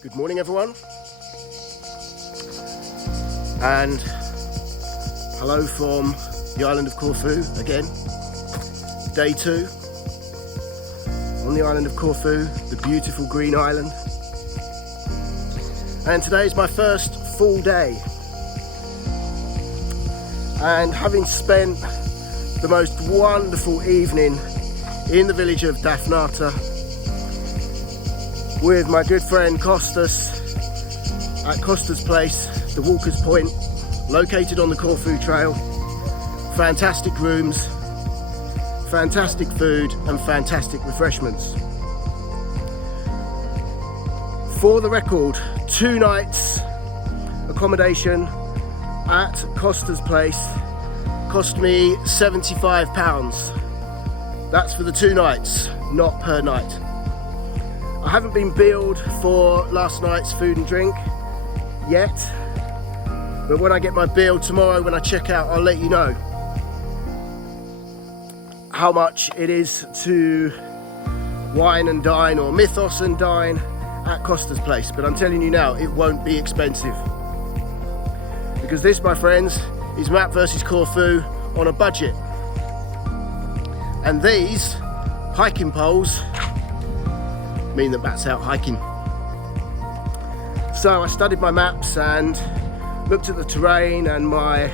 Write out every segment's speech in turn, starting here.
Good morning, everyone, and hello from the island of Corfu again. Day 2 on the island of Corfu, the beautiful green island, and today is my first full day. And having spent the most wonderful evening in the village of Dafnata with my good friend Costas at Costas' place, the Walker's Point, located on the Corfu Trail. Fantastic rooms, fantastic food and fantastic refreshments. For the record, 2 nights accommodation at Costas' place cost me £75. That's for the 2 nights, not per night. I haven't been billed for last night's food and drink yet, but when I get my bill tomorrow when I check out, I'll let you know how much it is to wine and dine, or mythos and dine, at Costas' place. But I'm telling you now, it won't be expensive, because this, my friends, is Map versus Corfu on a budget. And these hiking poles mean that Matt's out hiking. So I studied my maps and looked at the terrain and my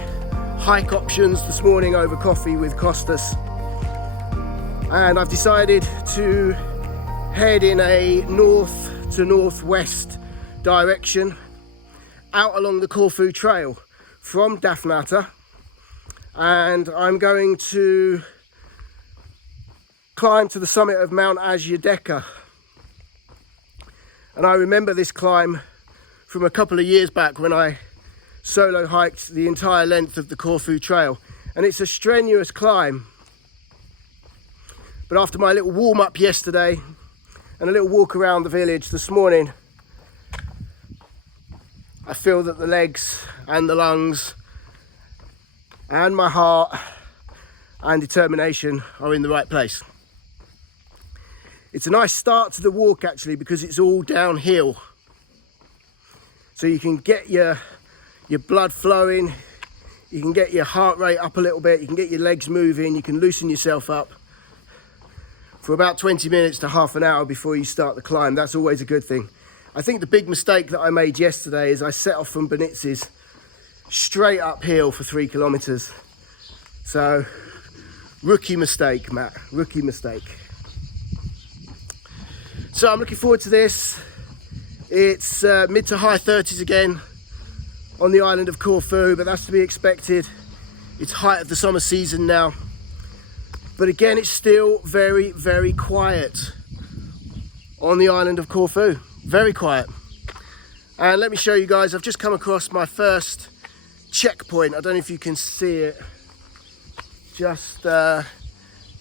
hike options this morning over coffee with Costas, and I've decided to head in a north to northwest direction out along the Corfu Trail from Dafnata, and I'm going to climb to the summit of Mount Azjadeka. And I remember this climb from a couple of years back when I solo hiked the entire length of the Corfu Trail, and it's a strenuous climb. But after my little warm up yesterday and a little walk around the village this morning, I feel that the legs and the lungs and my heart and determination are in the right place. It's a nice start to the walk actually, because it's all downhill. So you can get your blood flowing, you can get your heart rate up a little bit, you can get your legs moving, you can loosen yourself up for about 20 minutes to half an hour before you start the climb. That's always a good thing. I think the big mistake that I made yesterday is I set off from Benitz's straight uphill for 3 kilometers. So, rookie mistake, Matt, rookie mistake. So I'm looking forward to this. It's mid to high 30s again on the island of Corfu, but that's to be expected. It's height of the summer season now. But again, it's still very, very quiet on the island of Corfu. Very quiet. And let me show you guys, I've just come across my first checkpoint. I don't know if you can see it.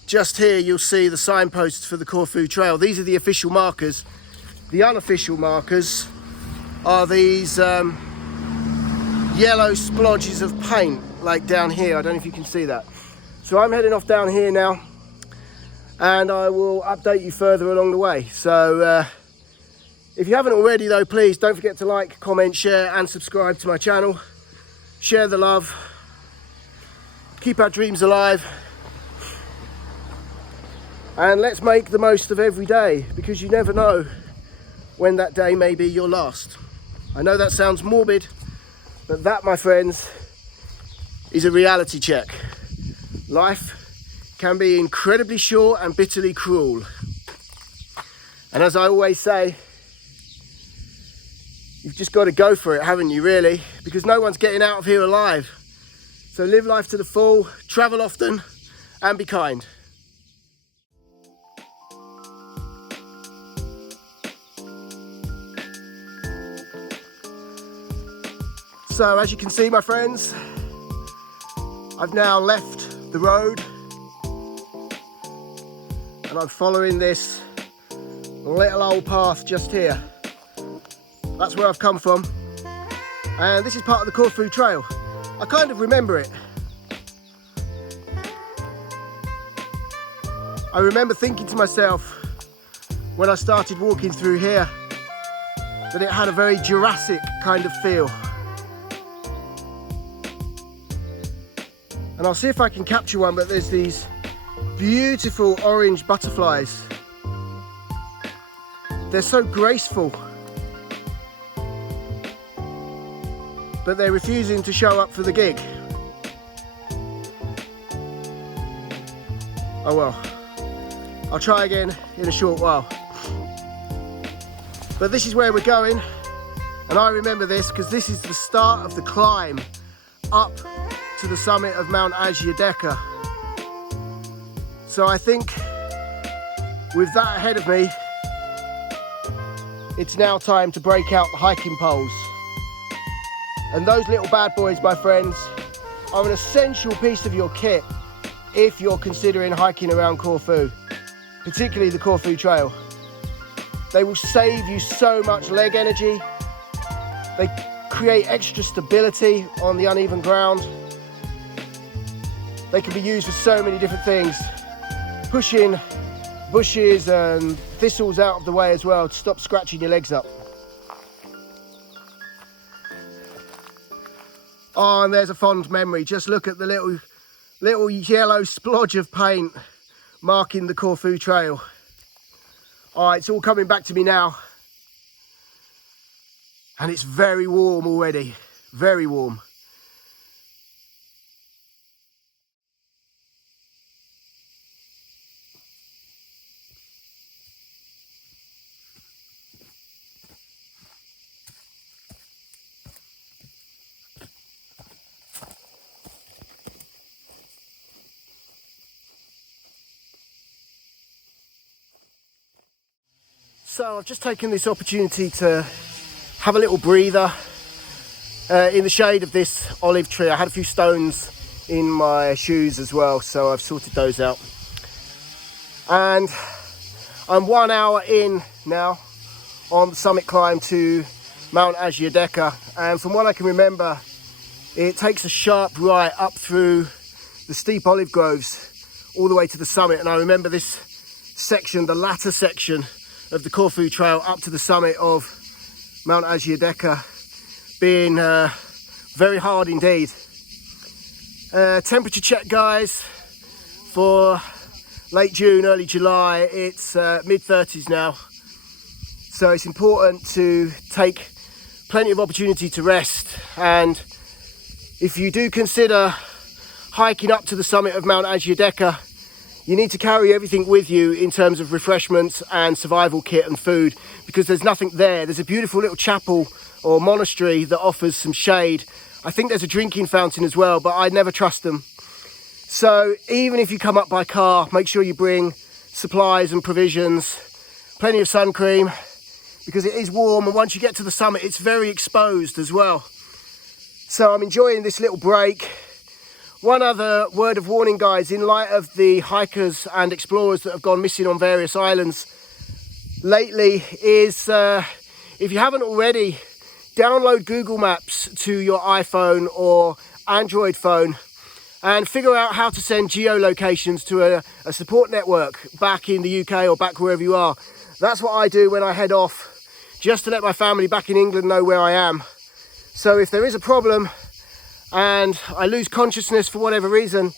Just here you'll see the signposts for the Corfu Trail. These are the official markers. The unofficial markers are these yellow splodges of paint, like down here. I don't know if you can see that. So I'm heading off down here now, and I will update you further along the way. So if you haven't already though, please don't forget to like, comment, share and subscribe to my channel. Share the love. Keep our dreams alive. And let's make the most of every day, because you never know when that day may be your last. I know that sounds morbid, but that, my friends, is a reality check. Life can be incredibly short and bitterly cruel. And as I always say, you've just got to go for it, haven't you, really? Because no one's getting out of here alive. So live life to the full, travel often, and be kind. So as you can see, my friends, I've now left the road and I'm following this little old path just here. That's where I've come from, and this is part of the Corfu Trail. I kind of remember it. I remember thinking to myself when I started walking through here, that it had a very Jurassic kind of feel. And I'll see if I can capture one, but there's these beautiful orange butterflies. They're so graceful, but they're refusing to show up for the gig. Oh well, I'll try again in a short while. But this is where we're going, and I remember this because this is the start of the climb up to the summit of Mount Ajiadeka. So I think with that ahead of me, it's now time to break out the hiking poles. And those little bad boys, my friends, are an essential piece of your kit if you're considering hiking around Corfu, particularly the Corfu Trail. They will save you so much leg energy. They create extra stability on the uneven ground. They can be used for so many different things. Pushing bushes and thistles out of the way as well to stop scratching your legs up. Oh, and there's a fond memory. Just look at the little yellow splodge of paint marking the Corfu Trail. Oh, it's all coming back to me now. And it's very warm already, very warm. So I've just taken this opportunity to have a little breather in the shade of this olive tree. I had a few stones in my shoes as well, so I've sorted those out. And I'm 1 hour in now on the summit climb to Mount Ajiadeka, and from what I can remember, it takes a sharp right up through the steep olive groves all the way to the summit. And I remember this section, the latter section of the Corfu Trail up to the summit of Mount Ajiadeka, being very hard indeed. Temperature check, guys, for late June, early July, it's mid-30s now. So it's important to take plenty of opportunity to rest. And if you do consider hiking up to the summit of Mount Ajiadeka, you need to carry everything with you in terms of refreshments and survival kit and food, because there's nothing there. There's a beautiful little chapel or monastery that offers some shade. I think there's a drinking fountain as well, but I never trust them. So even if you come up by car, make sure you bring supplies and provisions, plenty of sun cream, because it is warm, and once you get to the summit, it's very exposed as well. So I'm enjoying this little break. One other word of warning, guys, in light of the hikers and explorers that have gone missing on various islands lately, is if you haven't already, download Google Maps to your iPhone or Android phone and figure out how to send geolocations to a support network back in the UK or back wherever you are. That's what I do when I head off, just to let my family back in England know where I am. So if there is a problem and I lose consciousness for whatever reason,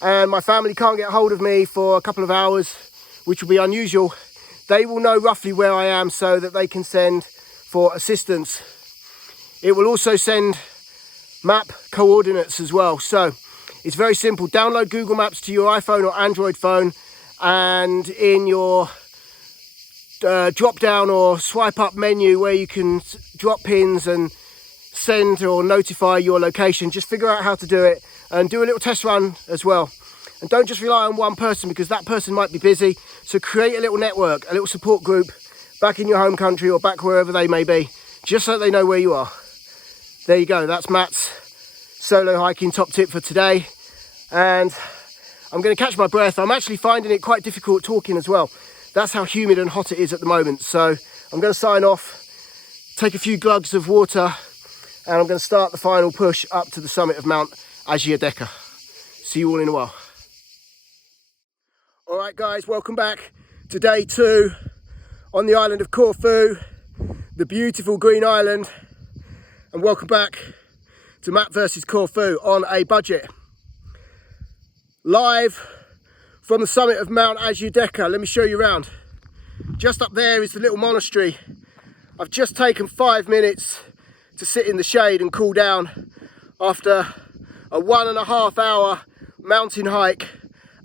and my family can't get hold of me for a couple of hours, which will be unusual, they will know roughly where I am so that they can send for assistance. It will also send map coordinates as well. So it's very simple. Download Google Maps to your iPhone or Android phone, and in your drop down or swipe up menu where you can drop pins and send or notify your location, just figure out how to do it and do a little test run as well. And don't just rely on one person, because that person might be busy. So create a little network, a little support group back in your home country or back wherever they may be, just so they know where you are. There you go. That's Matt's solo hiking top tip for today. And I'm going to catch my breath. I'm actually finding it quite difficult talking as well. That's how humid and hot it is at the moment. So I'm going to sign off, take a few glugs of water, and I'm going to start the final push up to the summit of Mount Ajiadeka. See you all in a while. All right, guys, welcome back to day 2 on the island of Corfu. the beautiful Green Island, and welcome back to Matt versus Corfu on a budget. Live from the summit of Mount Agiadeca. Let me show you around. Just up there is the little monastery. I've just taken 5 minutes to sit in the shade and cool down after a 1.5 hour mountain hike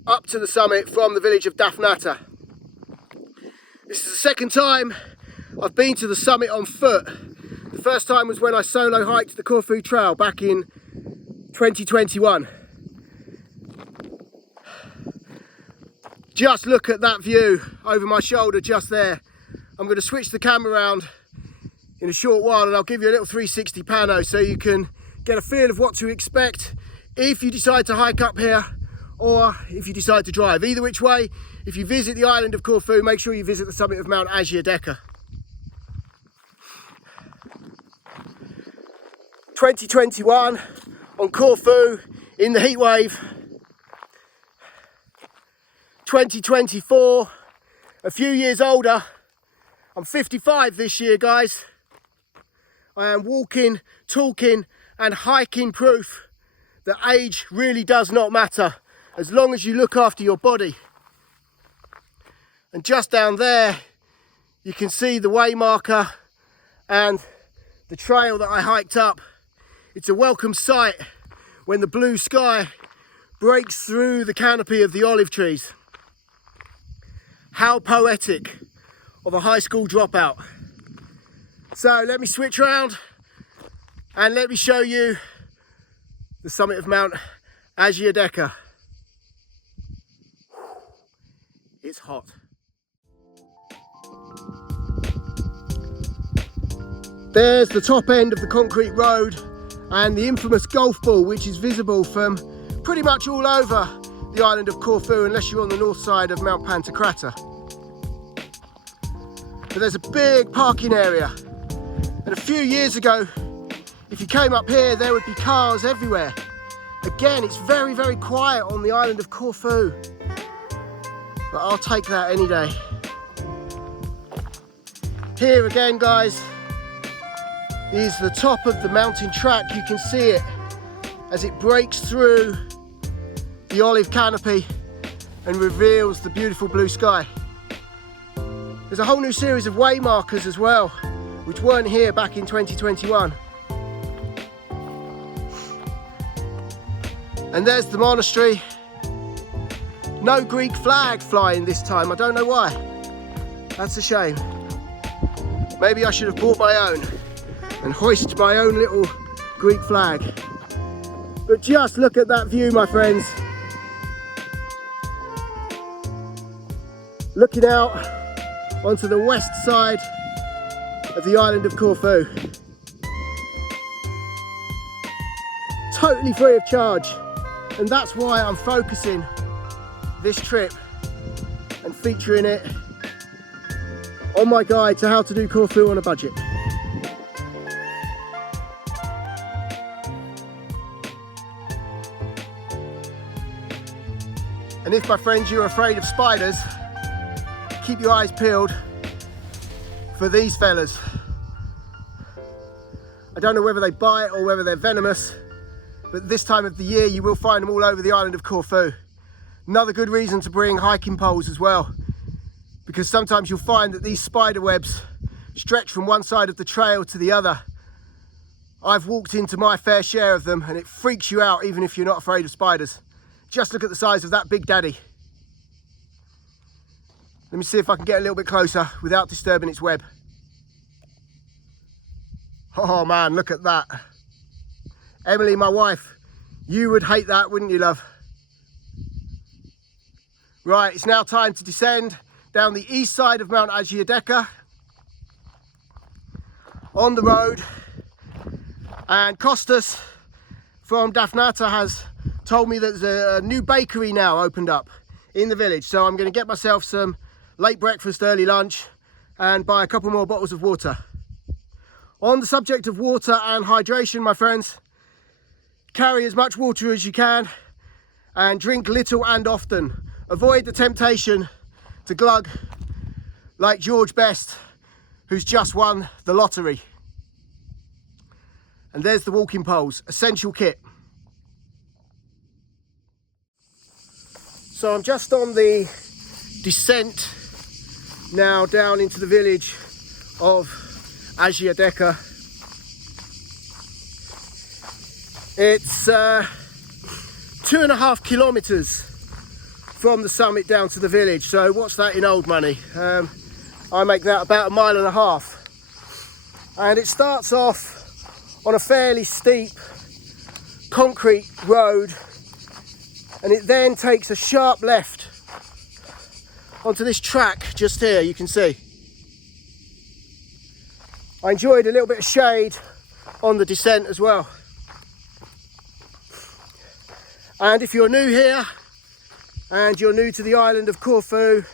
up to the summit from the village of Dafnata. This is the second time I've been to the summit on foot. The first time was when I solo hiked the Corfu Trail back in 2021. Just look at that view over my shoulder just there. I'm going to switch the camera around in a short while and I'll give you a little 360 pano so you can get a feel of what to expect if you decide to hike up here or if you decide to drive. Either which way, if you visit the island of Corfu, make sure you visit the summit of Mount Agiadeca. 2021 on Corfu in the heat wave. 2024, a few years older. I'm 55 this year, guys. I am walking, talking and hiking proof that age really does not matter as long as you look after your body. And just down there you can see the way marker and the trail that I hiked up. It's a welcome sight when the blue sky breaks through the canopy of the olive trees. How poetic of a high school dropout. So let me switch around and let me show you the summit of Mount Agiadeca. It's hot. There's the top end of the concrete road and the infamous golf ball, which is visible from pretty much all over the island of Corfu unless you're on the north side of Mount Pantocrator. But there's a big parking area, and a few years ago if you came up here there would be cars everywhere. Again, it's very, very quiet on the island of Corfu, but I'll take that any day. Here again, guys, is the top of the mountain track. You can see it as it breaks through the olive canopy and reveals the beautiful blue sky. There's a whole new series of way markers as well, which weren't here back in 2021. And there's the monastery. No Greek flag flying this time, I don't know why. That's a shame. Maybe I should have bought my own and hoist my own little Greek flag. But just look at that view, my friends. Looking out onto the west side of the island of Corfu. Totally free of charge, and that's why I'm focusing this trip and featuring it on my guide to how to do Corfu on a budget. And if, my friends, you're afraid of spiders, keep your eyes peeled for these fellas. I don't know whether they bite or whether they're venomous, but this time of the year you will find them all over the island of Corfu. Another good reason to bring hiking poles as well, because sometimes you'll find that these spider webs stretch from one side of the trail to the other. I've walked into my fair share of them and it freaks you out even if you're not afraid of spiders. Just look at the size of that big daddy. Let me see if I can get a little bit closer without disturbing its web. Oh man, look at that. Emily, my wife, you would hate that, wouldn't you, love? Right, it's now time to descend down the east side of Mount Agiadeca on the road. And Costas from Dafnata has told me that there's a new bakery now opened up in the village. So I'm going to get myself some late breakfast, early lunch, and buy a couple more bottles of water. On the subject of water and hydration, my friends, carry as much water as you can and drink little and often. Avoid the temptation to glug like George Best who's just won the lottery. And there's the walking poles, essential kit. So I'm just on the descent now down into the village of Agiadeka. It's 2.5 kilometers from the summit down to the village. So what's that in old money? I make that about 1.5 miles. And it starts off on a fairly steep concrete road, and it then takes a sharp left onto this track just here, you can see. I enjoyed a little bit of shade on the descent as well. And if you're new here and you're new to the island of Corfu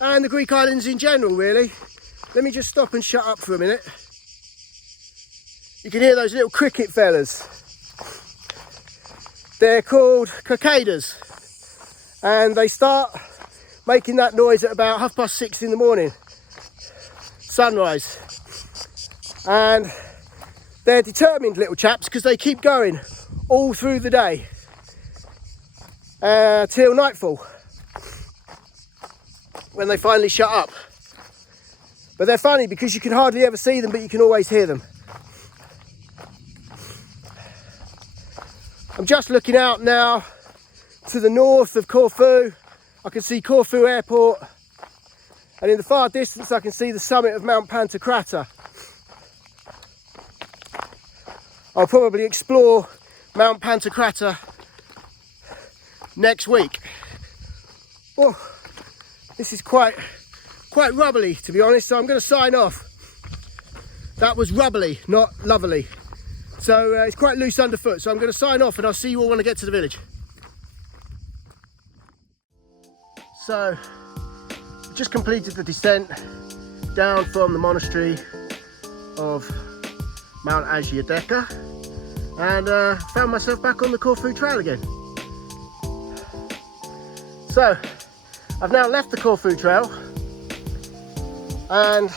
and the Greek islands in general, really, let me just stop and shut up for a minute. You can hear those little cricket fellas. They're called cicadas, and they start making that noise at about 6:30 in the morning, sunrise. And they're determined little chaps because they keep going all through the day till nightfall, when they finally shut up. But they're funny because you can hardly ever see them, but you can always hear them. I'm just looking out now to the north of Corfu. I can see Corfu Airport, and in the far distance I can see the summit of Mount Pantocrata. I'll probably explore Mount Pantocrata next week. Oh, this is quite rubbly, to be honest, so I'm going to sign off. That was rubbly, not lovely. So it's quite loose underfoot, so I'm going to sign off, and I'll see you all when I get to the village. So, just completed the descent down from the monastery of Mount Agiadeka, and found myself back on the Corfu trail again. So, I've now left the Corfu trail, and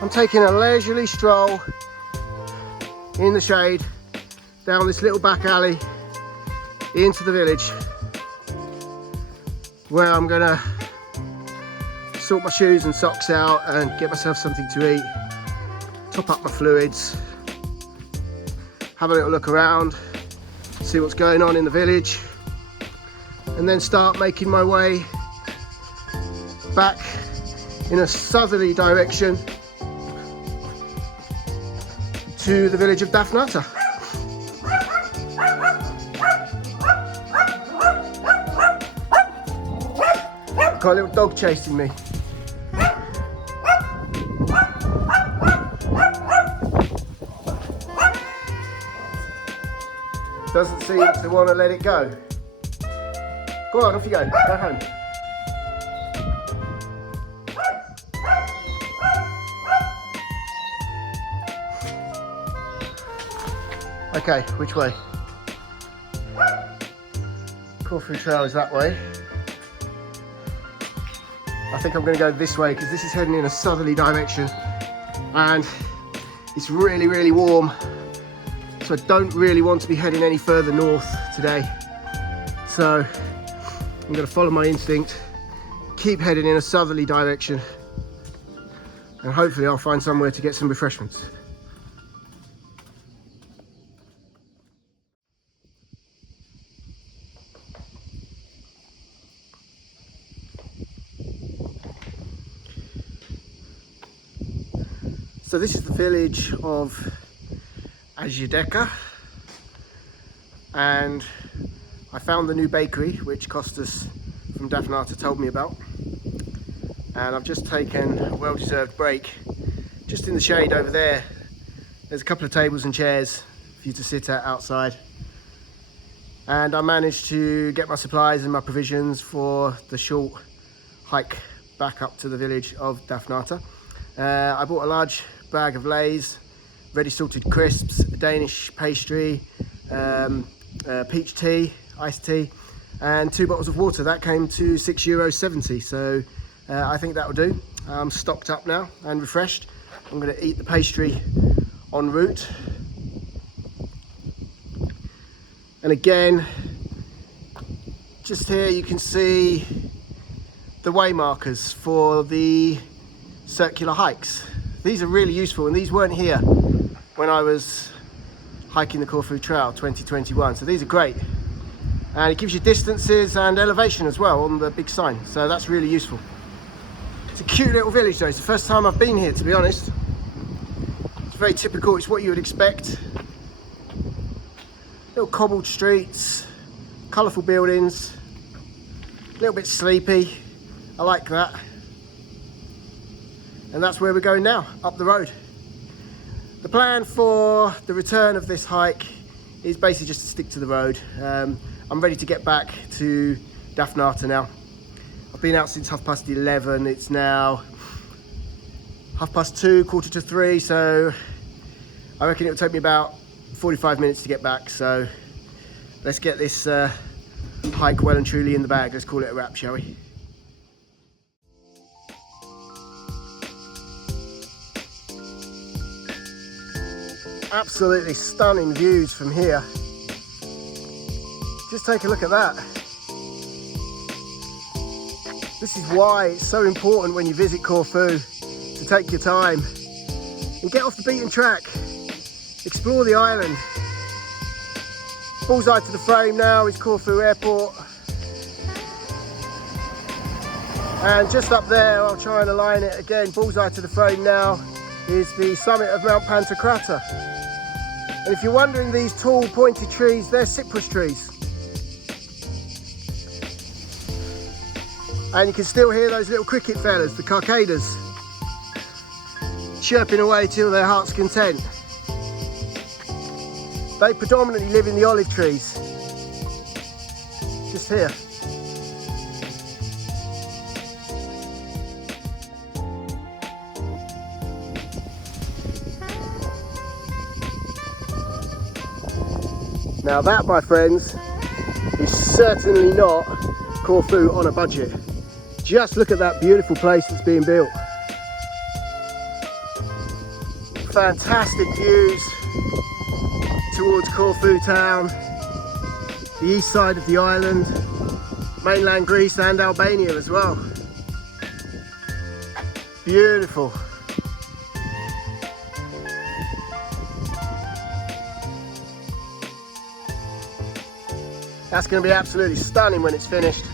I'm taking a leisurely stroll in the shade down this little back alley into the village, where I'm gonna sort my shoes and socks out and get myself something to eat, top up my fluids, have a little look around, see what's going on in the village, and then start making my way back in a southerly direction to the village of Daphnata. Got a little dog chasing me. Doesn't seem to want to let it go. Go on, off you go. Go home. Okay, which way? Corfu Trail is that way. I think I'm going to go this way because this is heading in a southerly direction, and it's really, really warm. So I don't really want to be heading any further north today. So I'm going to follow my instinct, keep heading in a southerly direction, and hopefully I'll find somewhere to get some refreshments. So this is the village of Agiadeka, and I found the new bakery which Costas from Daphnata told me about, and I've just taken a well-deserved break just in the shade over there. There's a couple of tables and chairs for you to sit at outside, and I managed to get my supplies and my provisions for the short hike back up to the village of Daphnata. I bought a large bag of Lay's, ready salted crisps, a Danish pastry, peach tea, iced tea, and 2 bottles of water. That came to €6.70, so I think that will do. I'm stocked up now and refreshed. I'm going to eat the pastry en route. And again, just here you can see the way markers for the circular hikes. These are really useful, and these weren't here when I was hiking the Corfu Trail 2021, so these are great. And it gives you distances and elevation as well on the big sign, so that's really useful. It's a cute little village though. It's the first time I've been here, to be honest. It's very typical, it's what you would expect. Little cobbled streets, colourful buildings, a little bit sleepy. I like that. And that's where we're going now, up the road. The plan for the return of this hike is basically just to stick to the road. I'm ready to get back to Daphnatta now. I've been out since 11:30. It's now 2:30, 2:45, so I reckon it'll take me about 45 minutes to get back. So let's get this hike well and truly in the bag. Let's call it a wrap, shall we? Absolutely stunning views from here. Just take a look at that. This is why it's so important when you visit Corfu to take your time and get off the beaten track, explore the island. Bullseye to the frame now is Corfu Airport. And just up there, I'll try and align it again, bullseye to the frame now, is the summit of Mount Pantocrator. And if you're wondering, these tall pointed trees, they're cypress trees. And you can still hear those little cricket fellas, the carcadas, chirping away till their heart's content. They predominantly live in the olive trees, just here. Now that, my friends, is certainly not Corfu on a budget. Just look at that beautiful place that's being built. Fantastic views towards Corfu town, the east side of the island, mainland Greece and Albania as well. Beautiful. That's going to be absolutely stunning when it's finished.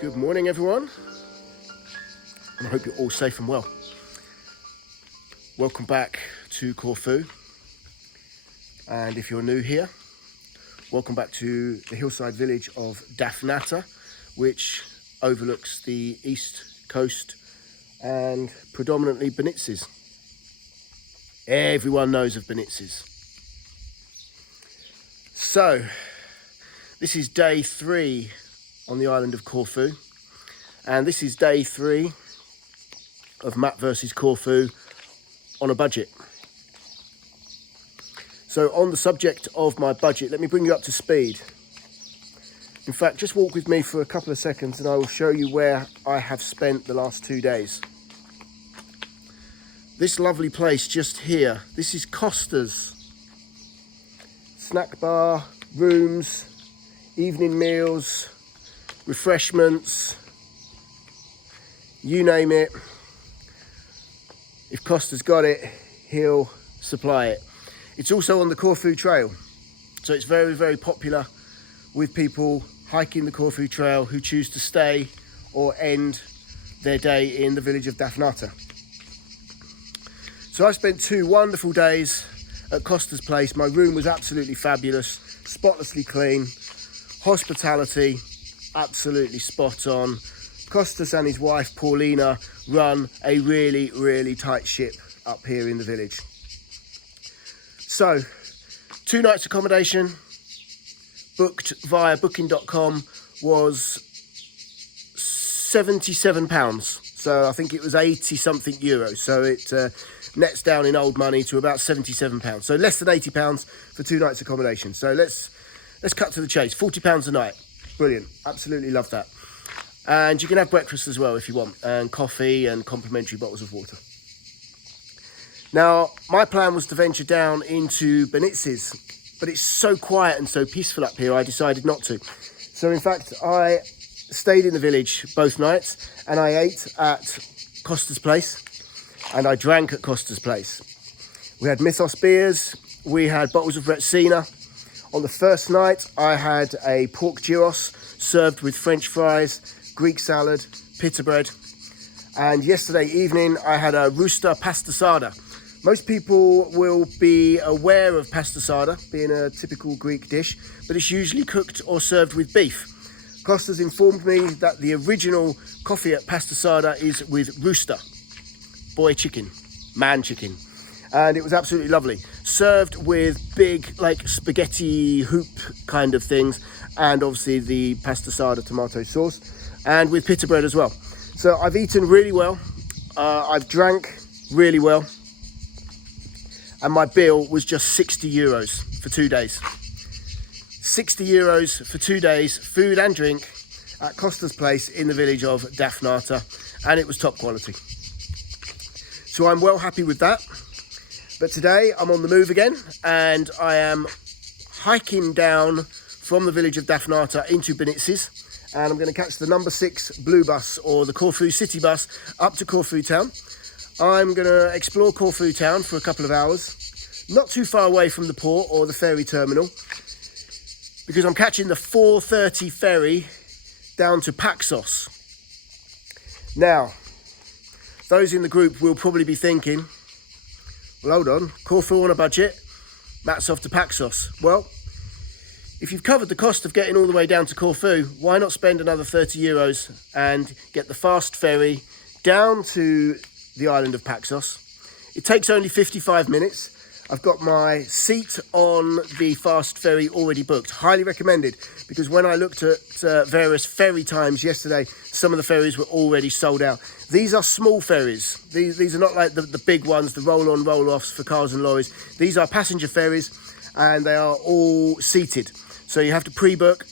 Good morning, everyone, and I hope you're all safe and well. Welcome back to Corfu, and if you're new here, welcome back to the hillside village of Daphnatta, which overlooks the east coast and predominantly Benitzes. Everyone knows of Benitzes. So, this is day 3 on the island of Corfu, and this is day 3 of Matt versus Corfu on a budget. So on the subject of my budget, let me bring you up to speed. In fact, just walk with me for a couple of seconds and I will show you where I have spent the last 2 days. This lovely place just here, this is Costa's. Snack bar, rooms, evening meals, refreshments, you name it. If Costa's got it, he'll supply it. It's also on the Corfu Trail, so it's very, very popular with people hiking the Corfu Trail who choose to stay or end their day in the village of Daphnatta. So I spent 2 wonderful days at Costa's place. My room was absolutely fabulous, spotlessly clean, hospitality absolutely spot on. Costas and his wife Paulina run a really, really tight ship up here in the village. So 2 nights accommodation booked via booking.com was £77. So I think it was 80 something euros. So it nets down in old money to about £77. So less than £80 for 2 nights accommodation. So let's let's cut to the chase. £40 a night. Brilliant. Absolutely love that. And you can have breakfast as well if you want, and coffee and complimentary bottles of water. Now, my plan was to venture down into Benitez, but it's so quiet and so peaceful up here, I decided not to. So in fact, I stayed in the village both nights, and I ate at Costa's place, and I drank at Costa's place. We had Mythos beers, we had bottles of Retsina. On the first night, I had a pork gyros served with French fries, Greek salad, pita bread. And yesterday evening, I had a rooster pastasada. Most people will be aware of pastasada being a typical Greek dish, but it's usually cooked or served with beef. Costa's informed me that the original coffee at pastasada is with rooster, boy chicken, man chicken. And it was absolutely lovely. Served with big, like, spaghetti hoop kind of things, and obviously the pastasada tomato sauce, and with pita bread as well. So I've eaten really well, I've drank really well, and my bill was just 60 euros for 2 days. 60 euros for 2 days, food and drink at Costa's place in the village of Daphnata, and it was top quality. So I'm well happy with that. But today I'm on the move again, and I am hiking down from the village of Daphnata into Benitez, and I'm going to catch the number 6 blue bus, or the Corfu city bus, up to Corfu town. I'm going to explore Corfu town for a couple of hours, not too far away from the port or the ferry terminal, because I'm catching the 4:30 ferry down to Paxos. Now, those in the group will probably be thinking, well, hold on, Corfu on a budget, Matt's off to Paxos. Well, if you've covered the cost of getting all the way down to Corfu, why not spend another 30 euros and get the fast ferry down to the island of Paxos? It takes only 55 minutes. I've got my seat on the fast ferry already booked. Highly recommended, because when I looked at various ferry times yesterday, some of the ferries were already sold out. These are small ferries. These are not like the big ones, the roll-on, roll-offs for cars and lorries. These are passenger ferries, and they are all seated. So you have to pre-book,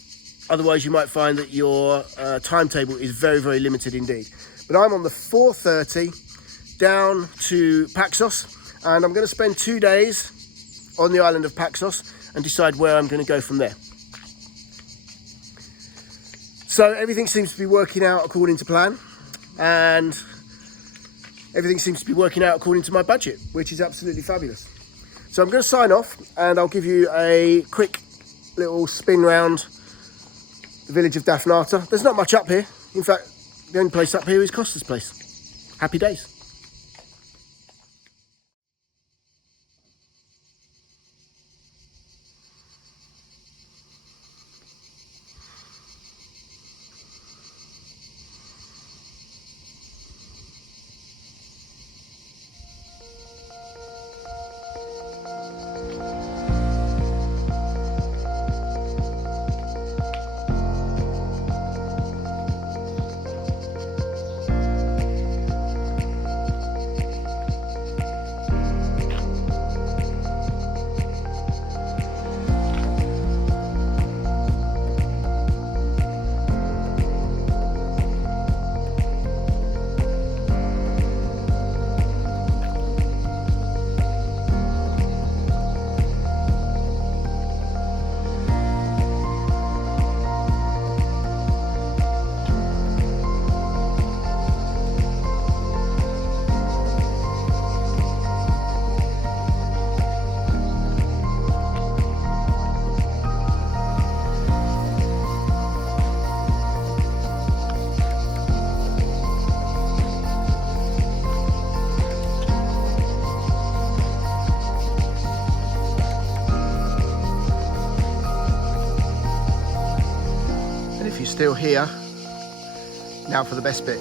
otherwise you might find that your timetable is very, very limited indeed. But I'm on the 4:30 down to Paxos, and I'm going to spend 2 days on the island of Paxos and decide where I'm going to go from there. So everything seems to be working out according to plan, and everything seems to be working out according to my budget, which is absolutely fabulous. So I'm going to sign off, and I'll give you a quick little spin round the village of Daphnata. There's not much up here. In fact, the only place up here is Costa's place. Happy days. Still here. Now for the best bit.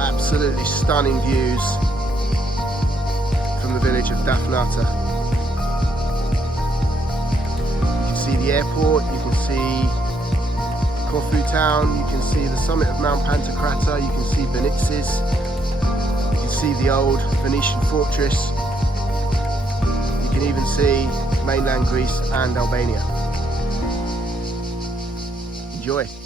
Absolutely stunning views from the village of Daphnata. You can see the airport, you can see Corfu town, you can see the summit of Mount Pantocrator, you can see Benitez. You see the old Venetian fortress. You can even see mainland Greece and Albania. Enjoy.